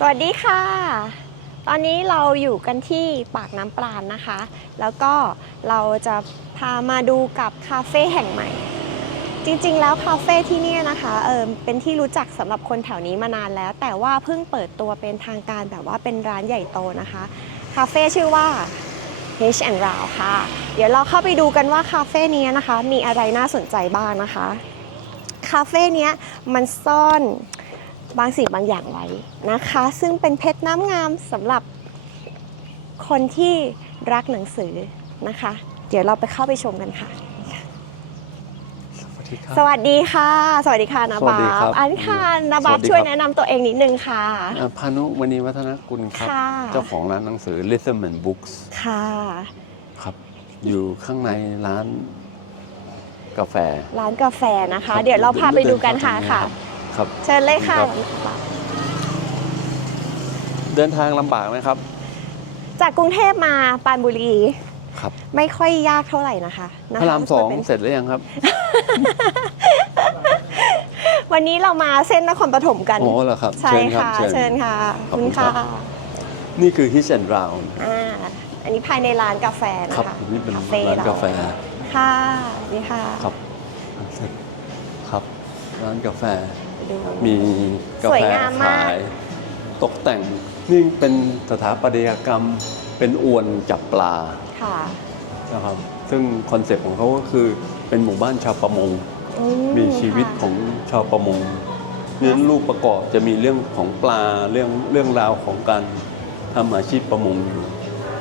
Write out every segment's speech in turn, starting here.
สวัสดีค่ะ ตอนนี้เราอยู่กันที่ปากน้ำปราณนะคะ แล้วก็เราจะพามาดูกับคาเฟ่แห่งใหม่ จริงๆแล้วคาเฟ่ที่นี่นะคะเออเป็นที่รู้จักสำหรับคนแถวนี้มานานแล้ว แต่ว่าเพิ่งเปิดตัวเป็นทางการแบบว่าเป็นร้านใหญ่โตนะคะ คาเฟ่ชื่อว่า H and r o w ค่ะ เดี๋ยวเราเข้าไปดูกันว่าคาเฟ่นี้นะคะ มีอะไรน่าสนใจบ้างนะคะ คาเฟ่เนี้ยมันซ่อน บางสิ่งบางอย่างไว้นะคะ ซึ่งเป็นเพชรน้ำงามสำหรับคนที่รักหนังสือนะคะ เดี๋ยวเราไปเข้าไปชมกันค่ะ สวัสดีครับ สวัสดีค่ะ สวัสดีค่ะนาสวับาสดีครับบอันค่ะนาบาบสวัสดีช่วยครับแนะนำตัวเองนิดนึงค่ะ อ่าพานุมณีวัฒนกุลครับ ค่ะ เจ้าของร้านหนังสือ Rhythm and Books ค่ะครับ อยู่ข้างในร้านกาแฟ ร้านกาแฟนะคะ ครับเดี๋ยวเราพาไปดูกันค่ะเดินเข้าค่ะครับ เชิญเลยค่ะ ครับ เดินทางลำบากไหมครับ จากกรุงเทพมาปรานบุรี ครับ ไม่ค่อยยากเท่าไหร่นะคะนะพระคะรามสองเป็นเสร็จหรือยังครับวันนี้เรามาเส้นนครปฐมกัน โอ้เหรอครับ ใช่เชิญครับค่ะ เชิญเชิญค่ะขอบคุคุณณครัค่ะบ นี่คือ His and Round อ่าอันนี้ภายในร้านกาแฟนะครับคะนี่เป็นคาเฟ่ร้านกาแฟค่ะนี่ค่ะ ครับ ครับ ร้านกาแฟ ดู มีกาสวยแฟงามมาก ขาย ตกแต่งนี่เป็นสถาปัตยกรรมเป็นอวนจับปลาค่ะนะครับ ซึ่งคอนเซปต์ของเขาก็คือเป็นหมู่บ้านชาวประมง อืมีชีวิตค่ะของชาวประมงเรื่องรูปประกอบจะมีเรื่องของปลาเรื่องเรื่องราวของการทำอาชีพประมงอยู่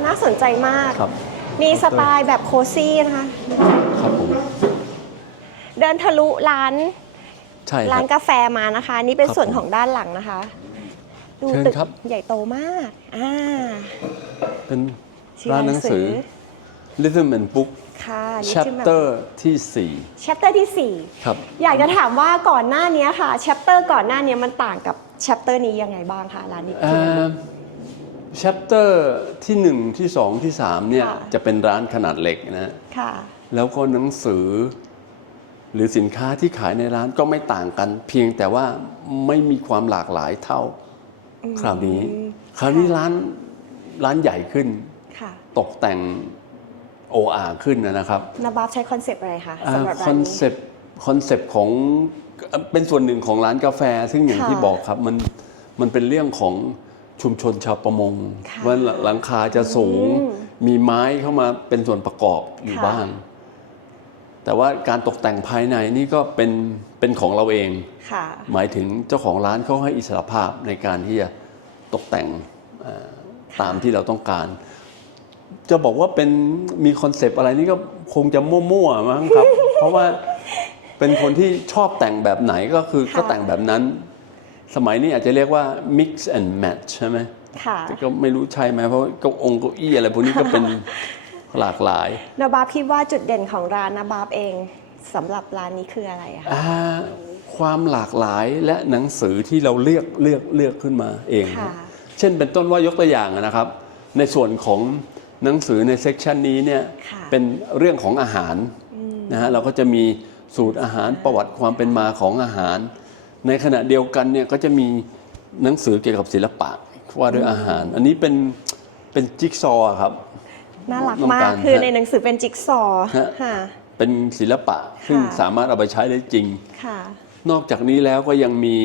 น่าสนใจมาก ครับ มีสไตล์แบบโคซี่นะคะ ครับผม เดินทะลุร้าน ใช่คร้ารันบกาแฟมานะคะ นี่เป็นครับส่วนผมของด้านหลังนะคะ ดูเชิญตึกครับ ใหญ่โตมากอ่าเป็นชื่อร้านหนังสือ Rhythm and Book ค่ะนี่ชื่อแบบ Chapter ที่แชปเตอร์ที่4ครับ4อยากจะถามว่าก่อนหน้านี้ค่ะแชปเตอร์ก่อนหน้านี้มันต่างกับแชปเตอร์นี้ยังไงบ้างคะร้านนี้ Chapter ที่ 1 ที่ 2 ที่3เนี่ยค่ะ จะเป็นร้านขนาดเล็กนะค่ะ แล้วก็หนังสือ หรือสินค้าที่ขายในร้านก็ไม่ต่างกัน เพียงแต่ว่าไม่มีความหลากหลายเท่า คราวนี้ คราวนี้ร้านร้านใหญ่ขึ้นค่ะตกแต่งโออาขึ้นนะครับนาบาบใช้คอนเซปต์อะไรคะสำหรับคร้าอนนนี้เซปต์คอนเซปต์ของเป็นส่วนหนึ่งของร้านกาแฟ ซึ่งอย่างค่ะที่บอกครับมันมันเป็นเรื่องของชุมชนชาวประมงค่ะว่าหลังคาจะสูงอืมมีไม้เข้ามาเป็นส่วนประกอบอยู่ค่ะบ้าง แต่ว่าการตกแต่งภายในนี่ก็เป็นเป็นของเราเองค่ะหมายถึงเจ้าของร้านเขาให้อิสรภาพในการที่จะตกแต่งเอ่อตามที่เราต้องการ จะบอกว่าเป็นมีคอนเซปต์อะไรนี่ก็คงจะมั่วๆมั้งครับ เพราะว่าเป็นคนที่ชอบแต่งแบบไหนก็คือค่ะก็แต่งแบบนั้น สมัยนี้อาจจะเรียกว่า mix and match ใช่ไหมค่ะแต่ก็ไม่รู้ใช่ไหมเพราะว่าเก็องค์เก้าอี้อะไรพวกนี้ก็เป็น หลากหลายนาบาบคิดว่าจุดเด่นของร้านนาบาบเองสำหรับร้านนี้คืออะไรอะคะอ่าความหลากหลายและหนังสือที่เราเลือกเลือกเลือกขึ้นมาเอง ค่ะเช่นเป็นต้นว่ายกตัวอย่างนะครับ ในส่วนของหนังสือในเซกชันนี้เนี่ยค่ะเป็นเรื่องของอาหารนะฮะเราก็จะมีสูตรอาหารประวัติความเป็นมาของอาหาร ในขณะเดียวกันเนี่ยก็จะมีหนังสือเกี่ยวกับศิลปะว่าด้วยอาหาร อันนี้เป็นเป็นจิ๊กซอว์ครับ น่ารักน้องมากการคือฮะในหนังสือเป็นจิ๊กซอว์ฮะ ค่ะ เป็นศิลปะซึ่งค่ะสามารถเอาไปใช้ได้จริง ค่ะ นอกจากนี้แล้วก็ยังมี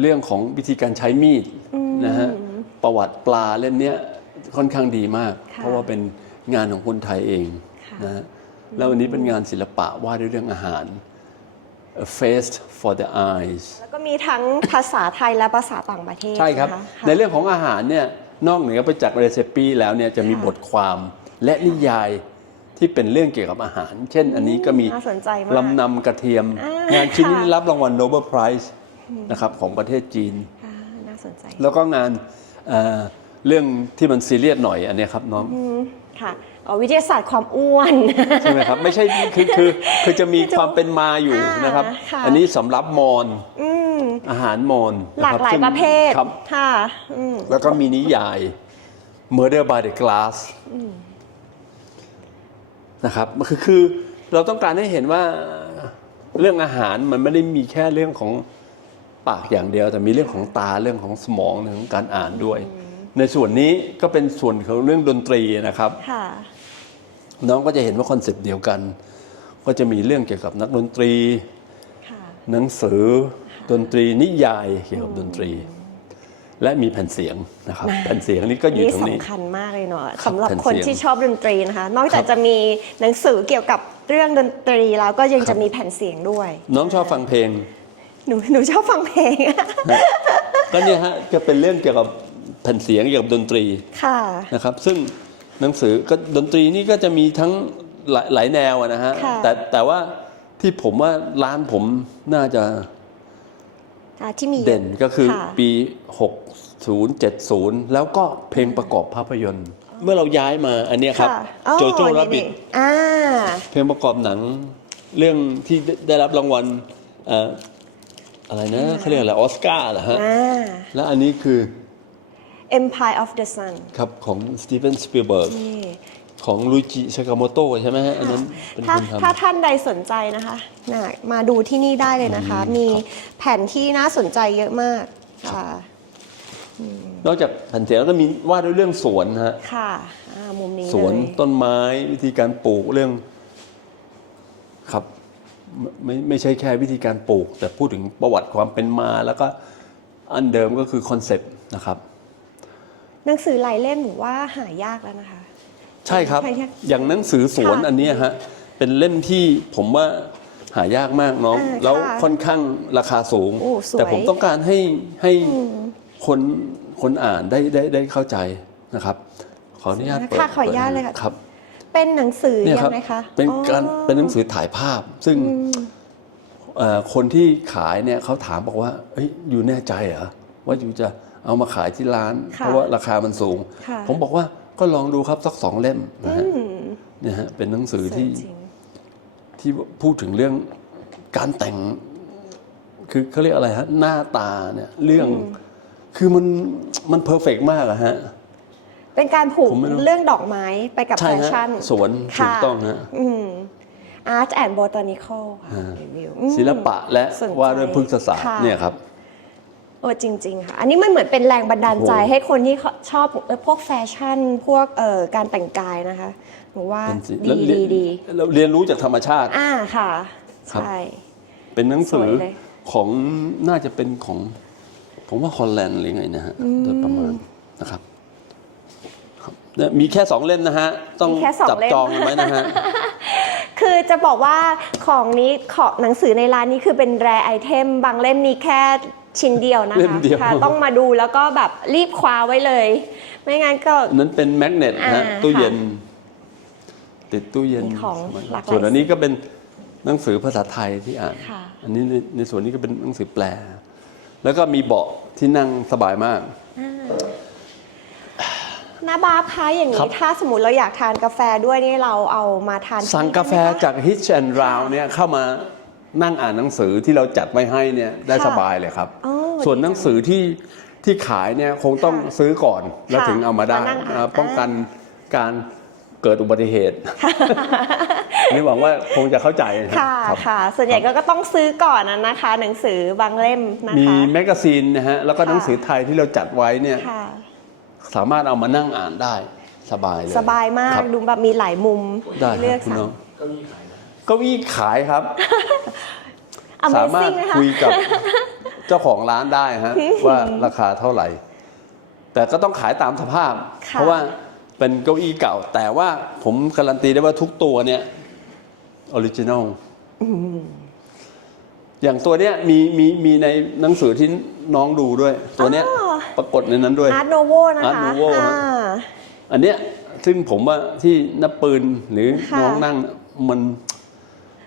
เรื่องของวิธีการใช้มีดนะฮะประวัติปลาเล่มเนี้ยค่อนข้างดีมาก ค่ะเพราะว่าเป็นงานของคนไทยเองค่ะ นะฮะแล้ววันนี้เป็นงานศิลปะว่าด้วยเรื่องอาหาร A Feast for the Eyes แล้วก็มีทั้งภาษาไทยและภาษาต่างประเทศใช่ครับ นะะในเรื่องของอาหารเนี่ย นอกเหนือไปจากเรซิปีแล้วเนี่ยจะมีค่ะบทความและนิยายที่เป็นเรื่องเกี่ยวกับอาหาร เช่นอันนี้ก็มีน่าสนใจมากลำนำกระเทียมอ่างงานชิ้นนี้ค่ะรับรางวัลโนเบิลไพรส์นะครับของประเทศจีนอ่าน่าสนใจ แล้วก็งานเอ่อเรื่องที่มันซีเรียสหน่อยอันเนี้ยครับน้องอืมค่ะอ๋อวิทยาศาสตร์ความอ้วน ใช่ไหมครับ ไม่ใช่คือคือคือจะมีความเป็นมาอยู่อ่านนะครับค่ะอันนี้สำหรับมอญ อืมอาหารมอญหลากหลายซึ่งประเภทครับค่ะอืมแล้วก็มีนิยาย Murder by the Glass นะครับมันคือคือเราต้องการให้เห็นว่าเรื่องอาหารมันไม่ได้มีแค่เรื่องของปากอย่างเดียว แต่มีเรื่องของตาเรื่องของสมองเรื่องของการอ่านด้วย ในส่วนนี้ก็เป็นส่วนของเรื่องดนตรีนะครับค่ะน้องก็จะเห็นว่าคอนเซปต์เดียวกัน ก็จะมีเรื่องเกี่ยวกับนักดนตรีค่ะหนังสือ ดนตรีนิยายเกี่ยวกับดนตรี และมีแผ่นเสียงนะครับแผ่นเสียงนี้ก็อยู่นี่ตรงนี้ สำคัญมากเลยเนาะครับสำหรับแผ่นคนเสียงที่ชอบดนตรีนะคะ นอกจากครับจะมีหนังสือเกี่ยวกับเรื่องดนตรีแล้วก็ยังครัจะบมีแผ่นเสียงด้วย น้องชอบฟังเพลง หนูหนูชอบฟังเพลงก็เนี่ยฮะจะเป็นเรื่องเกี่ยวกับแผ่นเสียงเกี่ยวกับดนตรีค่ะนะครับ ซึ่งหนังสือก็ดนตรีนี่ก็จะมีทั้งหลายหลายแนวอะนะฮะค่ะแต่แต่ว่าที่ผมว่าร้านผมน่าจะอ่า ที่มีเด่นก็คือค่ะปี 60 70 แล้วก็เพลงประกอบภาพยนตร์ เมื่อเราย้ายมาอันเนี้ยครับค่ะอ๋อโจโจ้นี่รับบินี่ดอ่าเพลงประกอบหนังเรื่องที่ได้ได้รับรางวัลเอ่ออะไรนะเขาเรียกอะไรออสการ์เหรอฮะอ่าแล้วอันนี้คือ Empire of the Sun ครับของสตีเฟนสปีลเบิร์กนี่ ของลุยจิชากาโมโตะใช่ไหมฮะอันนั้นเป็นถ้าคนทำถ้าท่านใดสนใจนะคะน่ะมาดูที่นี่ได้เลยนะคะมีแผ่นที่น่าสนใจเยอะมากค่ะนอกจากแผ่นเสียงแล้วก็มีว่าด้วยเรื่องสวนนะฮะค่ะอ่ามุมนี้สวนเลยต้นไม้วิธีการปลูกเรื่อง ครับไม่ไม่ไม่ใช่แค่วิธีการปลูก แต่พูดถึงประวัติความเป็นมา แล้วก็อันเดิมก็คือคอนเซปต์นะครับ หนังสือหลายเล่มหนูว่าหายากแล้วนะคะ ใช่ครับใช่ใช่อย่างหนังสือสวนค่ะอันเนี้ยฮะเป็นเล่มที่ผมว่าหายากมากน้องอ่าแล้วค่ะค่อนข้างราคาสูงโอ้สวยแต่ผมต้องการให้ให้คนคนอ่านได้ได้ได้เข้าใจนะครับ ขออนุญาตเปิดค่ะขออนุญาตเลยค่ะครับ เป็นหนังสือเนี่ยยัครับงไงคะเป็นอ๋อการเป็นหนังสือถ่ายภาพ ซึ่งเอ่อคนที่ขายเนี่ยเขาถามบอกว่าเอ้ยอยู่แน่ใจเหรอว่าอยู่จะเอามาขายที่ร้านค่ะเพราะว่าราคามันสูงค่ะผมบอกว่า ก็ลองดูครับสักสองเล่มนะฮะอืมเนี่ยฮะเป็นหนังสือสวยที่จริงที่พูดถึงเรื่องการแต่ง คือเขาเรียกอะไรฮะหน้าตาเนี่ยเรื่องคือมันมันเพอร์เฟกมากอะฮะ เป็นการผูกผมไม่รู้เรื่องดอกไม้ไปกับใช่แฟฮะชั่นสวนถูค่ะกต้องฮะอืม Art and Botanical ค่ะอ่ารีวิวอืมศิลปะและสนใจว่าด้วยพฤกษศาสตร์ค่ะเนี่ยครับโอ้จริง ๆ ค่ะ อันนี้มันเหมือนเป็นแรงบันดาลใจโอ้โห ให้คนที่เขาชอบเออพวกแฟชั่น พวกเอ่อการแต่งกายนะคะหนูว่าเป็นสิดีแล้วเรียดีนดีเราเรียนรู้จากธรรมชาติ อ่าค่ะครับใช่ เป็นหนังสือสวยเลย ของน่าจะเป็นของ ผมว่าฮอลแลนด์หรือไงนะฮะโดยประมาณนะครับครับเนี่ยมีแค่สองเล่มนะฮะ ต้องมีแค่สองจับเล่ม จองกันไว้นะฮะ คือจะบอกว่าของนี้ของหนังสือในร้านนี้คือเป็นแรไอเทม บางเล่มมีแค่ ชิ้นเดียวนะเล่คะมเดียว ค่ะต้องมาดูแล้วก็แบบรีบคว้าไว้เลย ไม่งั้นก็ นั้นเป็นแมกเนตนะฮะอ่าตู้เย็น ติดตู้เย็นมีของหลากหลายส่วนอันนี้ก็เป็นหนังสือภาษาไทยที่อ่านค่ะ อันนี้ในในส่วนนี้ก็เป็นหนังสือแปล แล้วก็มีเบาะที่นั่งสบายมากนาบาบคะอย่างครันี้บ ถ้าสมมติเราอยากทานกาแฟด้วยนี่เราเอามาทานที่สั่งนี่กาแฟได้ไหมคะจาก Hitch and Round เนี่ยเข้ามา นั่งอ่านหนังสือที่เราจัดไว้ให้เนี่ยได้ค่ะสบายเลยครับ อ๋อส่วนหนังสือที่ที่ขายเนี่ยคงต้องค่ะซื้อก่อนแล้วค่ะถึงเอามาได้มานั่งอ่าน อ่าป้องกันการเกิดอุบัติเหตุนี่หวังว่าคงจะเข้าใจนะค่ะครับค่ะ ส่วนใหญ่ก็ก็ต้องซื้อก่อนนะนะคะ หนังสือบางเล่มนะมีคะ แมกกาซีนนะฮะแล้วก็ค่ะหนังสือไทยที่เราจัดไว้เนี่ยค่ะ สามารถเอามานั่งอ่านได้สบายเลยสบายมากครับ ดูแบบมีหลายมุมได้ให้คเลืรัอบกคุณสรน้รอง เก้าอี้ขาย ครับสามารถ Amazing นะคะ คุยกับเจ้าของร้านได้ฮะ ว่าราคาเท่าไหร่ แต่ก็ต้องขายตามสภาพ ค่ะ เพราะว่าเป็นเก้าอี้เก่า แต่ว่าผมการันตีได้ว่าทุกตัวเนี่ยออริจินอลอย่างตัวเนี้ยมีมีมีในหนังสือที่น้องดูด้วย ตัวเนี้ยอ๋อปรากฏในนั้นด้วย อาร์ตโนโวนะคะ Art Nouveau ฮะอ่าอันเนี้ยซึ่งผมว่าที่นับปืนหรือค่ะ น้องนั่งมัน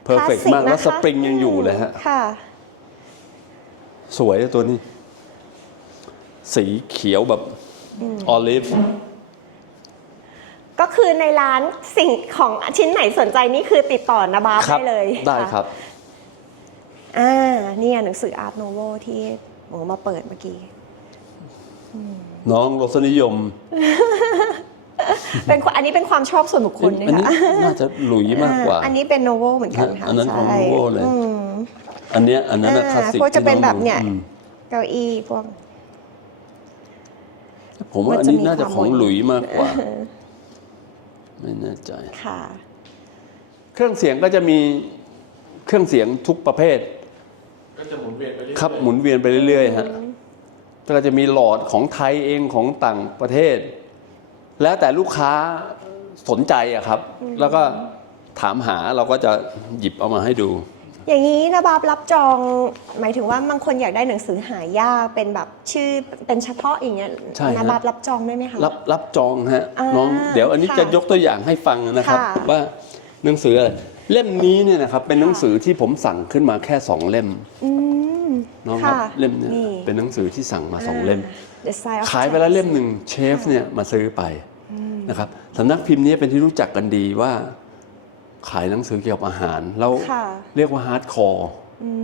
เพอร์เฟกคลสสิมากแล้วนะคะสปริงยังอยู่เลยฮะค่ะสวยอะตัวนี้ สีเขียวแบบออลิฟก็คือในร้านสิ่งของชิ้นไหนสนใจนี่คือติดต่อนาบาบครัได้เลยได้ะครับอ่าเนี่ยหนังสืออาร์ตโนโวที่หมูมาเปิดเมื่อกี้ น้องรสนิยม เป็นความอันนี้เป็นความชอบส่วนบุคคลอันะนี้คะน่าจะหลุยมากกว่าอ่อันนี้เป็นโนโวเหมือนกันค่ะอันนั้นของใช่ Nouveau เลยอืมอันเนี้ยอันนั้นน่ะอ่าคลาสสิกพวกจะเป็นแบบเนี่ยที่องดูอืมเก้าอี้พวกผมว่ามันอันจะนี้มีน่าจะความของหมดหลุยมากกว่า ไม่แน่ใจค่ะ เครื่องเสียงก็จะมีเครื่องเสียงทุกประเภท ก็จะหมุนเวียนไปเรื่อยๆครับหมุนเวียนไปเรื่อยๆฮะก็จะมีหลอดของไทยเองของต่างประเทศ แล้วแต่ลูกค้าสนใจอะครับ แล้วก็ถามหาเราก็จะหยิบเอามาให้ดู อย่างนี้นะบาบรับจอง หมายถึงว่าบางคนอยากได้หนังสือหายากเป็นแบบชื่อเป็นเฉพาะอย่างเงี้ยใช่ฮะ นะบาบรับจองได้ไหมคะ รับรับจองฮะอ่าน้องเดี๋ยวอันนี้ค่ะจะยกตัวอย่างให้ฟังนะครับ ค่ะ ว่าหนังสืออะไรเล่มนี้เนี่ยนะครับเป็นหนังสือที่ผมสั่งขึ้นมาแค่สองเล่มอืมน้องครับค่ะเล่มเนี้นี่เป็นหนังสือที่สั่งมาสองเล่ม The Sign of ขายไปแล้วเล่มหนึ่งเชฟค่ะเนี่ยมาซื้อไป นะครับสำนักพิมพ์นี้เป็นที่รู้จักกันดีว่า ขายหนังสือเกี่ยวกับอาหาร แล้วค่ะเรียกว่าฮาร์ดคอร์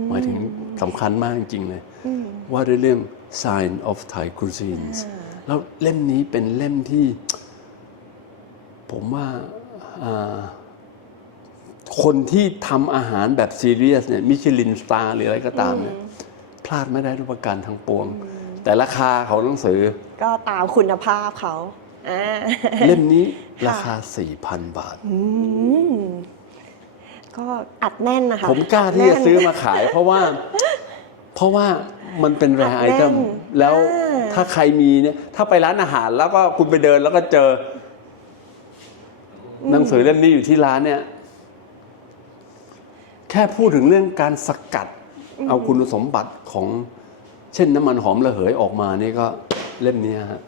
หมายถึงสำคัญมากจริงๆเลยอืมว่าด้วยเรื่อง Sign of Thai Cuisines แล้วเล่มนี้เป็นเล่มที่ ผมว่าอ่าคนที่ทำอาหารแบบซีเรียสเนี่ยมิชลินสตาร์หรืออะไรก็ตามเนี่ยพลาดไม่ได้ด้วยประการทั้งปวง แต่ราคาของหนังสือ ก็ตามคุณภาพเขาอ่า เล่มนี้ค่ะราคา 4,000 บาทอืมก็อัดแน่นนะคะ ผมกล้าที่จะซื้อมาขาย เพราะว่า เพราะว่ามันเป็นแรอัดไอแน่นเทมแล้วอ่าถ้าใครมีเนี่ย ถ้าไปร้านอาหารแล้วก็คุณไปเดินแล้วก็เจออหนังสือเล่มนี้อยู่ที่ร้านเนี่ย แค่พูดถึงเรื่องการสกัด เอาคุณสมบัติของเช่นน้ำมันหอมระเหยออกมานี่ก็เล่มเนี้ยฮะ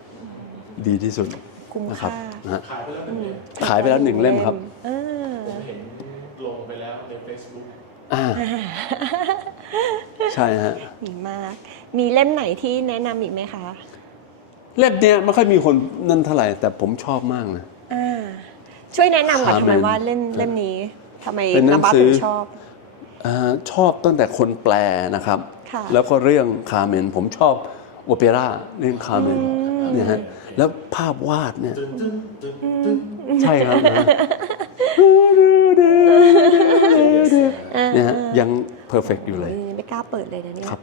ดีที่สุด คุ้มนะครัค่าบนะฮะขายไปแล้วเป็นไงขายไปแล้วหนึ่งเล่มครับอ่าผมเห็นลงไปแล้วใน Facebook อ่าใช่ฮะดีมาก มีเล่มไหนที่แนะนำอีกไหมคะเล่มเนี้ยไม่ค่อยมีคนนั่นเท่าไหร่แต่ผมชอบมากนะ อ่าช่วยแนะนำก่อนคาทำเมไมนว่าเล่มเล่มนี้ทำไมเป็นหนังนาบาสืถึอ งชอบอาชอบตั้งแต่คนแปลนะครับ ค่ะแล้วก็เรื่องคาเมน ผมชอบโอเปร่าเรื่องคาเมนเนี่ยฮะ แล้วภาพวาดเนี่ยตึ้งตึ้งตึ้งตึ้งใช่ครับนะเนี่ยฮะยังเพอร์เฟกอยู่เลยอืมไม่กล้าเปิดเลยนะเนี่ย ครับ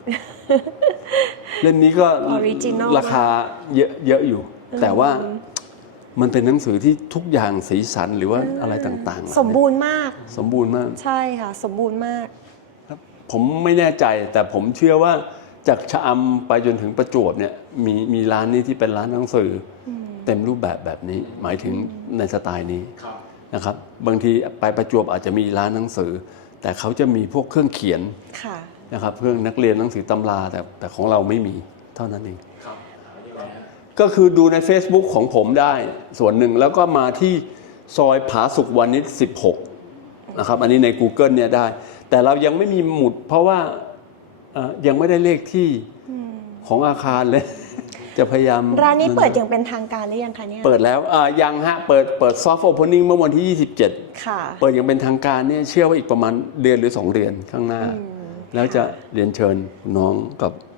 เล่มนี้ก็ Original ราคาเยอะเยอะอยู่ แต่ว่ามันเป็นหนังสือที่ทุกอย่างสีสันหรือว่าอะไรต่างๆสมบูรณ์มาก สมบูรณ์มาก ใช่ค่ะ สมบูรณ์มากครับผมไม่แน่ใจแต่ผมเชื่อว่า จากชะอำไปจนถึงประจวบเนี่ยมีมีร้านนี้ที่เป็นร้านหนังสืออเต็มรูปแบบแบบนี้หมายถึงในสไตล์นี้ครับนะครับ บางทีไปประจวบอาจจะมีร้านหนังสือ แต่เขาจะมีพวกเครื่องเขียนค่ะนะครับเครื่องนักเรียนหนังสือตำราแต่แต่ของเราไม่มีเท่านั้นเองครับหายังไงฮะก็คือดูใน Facebook ของผมได้ส่วนหนึ่งแล้วก็มาที่ซอยผาสุกวานิช16 นะครับ อันนี้ใน Google เนี่ยได้ แต่เรายังไม่มีหมุดเพราะว่าเอ่อ ยังไม่ได้เลขที่ของอาคารเลย จะพยายาม ร้านนี้เปิดอย่างเป็นทางการหรือยังคะเนี่ย เปิดแล้วอ่ายังฮะ เปิดเปิดซอฟต์โอเพนนิ่งเมื่อวันที่ 27 ค่ะ เปิดอย่างเป็นทางการเนี่ยเชื่อว่าอีกประมาณเดือนหรือ 2 เดือนข้างหน้า แล้วจะเรียนเชิญน้องกับอ๋อ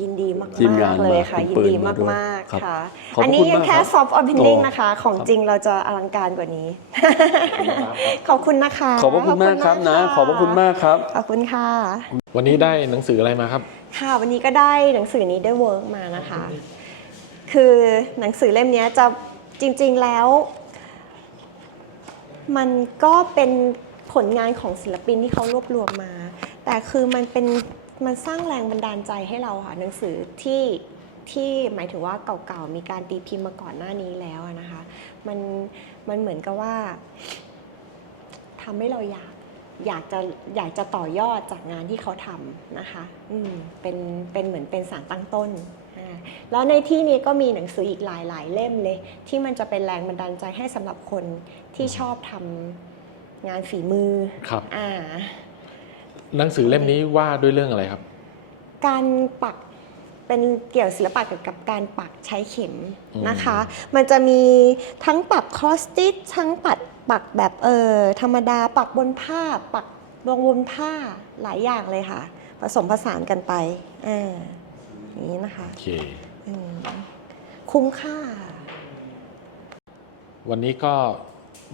ยินดีมากทีมงานๆเลยค่ะ มายินคุณปืนดีมาด้วยมากครับๆค่ะ ขอบพระอันนี้คุณยังมากแค่ครับ soft opening โอ้นะคะ ของจริงเราจะอลังการกว่านี้ครับขอบคุณนะคะขอบพระคุณมากครับนะ ขอบพระคุณมากครับ ขอบคุณค่ะ วันนี้ได้หนังสืออะไรมาครับ ค่ะวันนี้ก็ได้หนังสือนี้ได้เวิร์กมานะคะ คือหนังสือเล่มเนี้ยจะจริงๆแล้ว มันก็เป็นผลงานของศิลปินที่เขารวบรวมมา แต่คือมันเป็น มันสร้างแรงบันดาลใจให้เราค่ะหนังสือที่ที่หมายถึงว่าเก่าๆมีการตีพิมพ์มาก่อนหน้านี้แล้วอะนะคะมันมันเหมือนกับว่าทำให้เราอยากอยากจะอยากจะต่อยอดจากงานที่เขาทำนะคะอืมเป็นเป็นเหมือนเป็นสารตั้งต้นอ่าแล้วในที่นี้ก็มีหนังสืออีกหลายหลายๆเล่มเลย ที่มันจะเป็นแรงบันดาลใจให้สำหรับคนที่ชอบทำงานฝีมือครับอ่า หนังสือเล่มนี้ว่าด้วยเรื่องอะไรครับ การปักเป็นเกี่ยวศิลปะเกี่ยวกับการปักใช้เข็มอืมนะคะ มันจะมีทั้งปักคอสติชทั้งปัดปักแบบเออธรรมดาปักบนผ้า ปักบนบนผ้าหลายอย่างเลยค่ะ ผสมผสานกันไปอ่าอย่างนี้นะคะโอเคอืมคุ้มค่า วันนี้ก็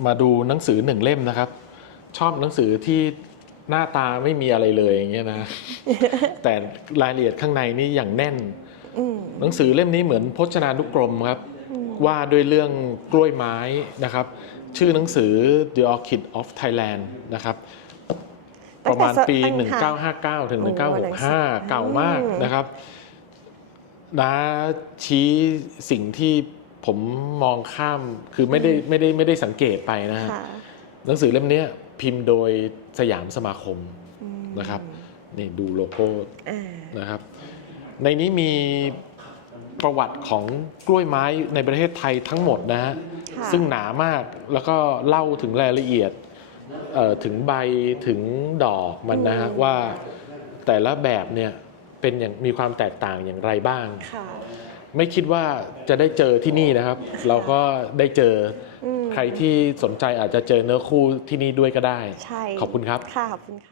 มาดูหนังสือหนึ่งเล่มนะครับ ชอบหนังสือที่ หน้าตาไม่มีอะไรเลยอย่างเงี้ยนะ แต่รายละเอียดข้างในนี่อย่างแน่นอืมหนังสือเล่มนี้เหมือนพจนานุกรมครับอืมว่าด้วยเรื่องกล้วยไม้นะครับ ชื่อหนังสือ The Orchid of Thailand นะครับ ประมาณปีตั้งแต่1959 ถึงโอ้หนังสือ1965 เก่ามากอืมนะครับน้าชี้สิ่งที่ผมมองข้ามคือไม่ได้ไม่ได้ไม่ได้สังเกตไปนะฮะค่ะหนังสือเล่มเนี้ย พิมพ์โดยสยามสมาคมอืมนะครับนี่ดูโลโก้อ่านะครับ ในนี้มีประวัติของกล้วยไม้ในประเทศไทยทั้งหมดนะฮะค่ะซึ่งหนามากแล้วก็เล่าถึงรายละเอียดเอ่อถึงใบถึงดอกมันนะฮะว่าแต่ละแบบเนี่ยเป็นอย่างมีความแตกต่างอย่างไรบ้างค่ะไม่คิดว่าจะได้เจอที่นี่นะครับ เราก็ได้เจออืม ใครที่สนใจอาจจะเจอเนื้อคู่ที่นี่ด้วยก็ได้ ใช่ขอบคุณครับ ค่ะ ขอบคุณค่ะ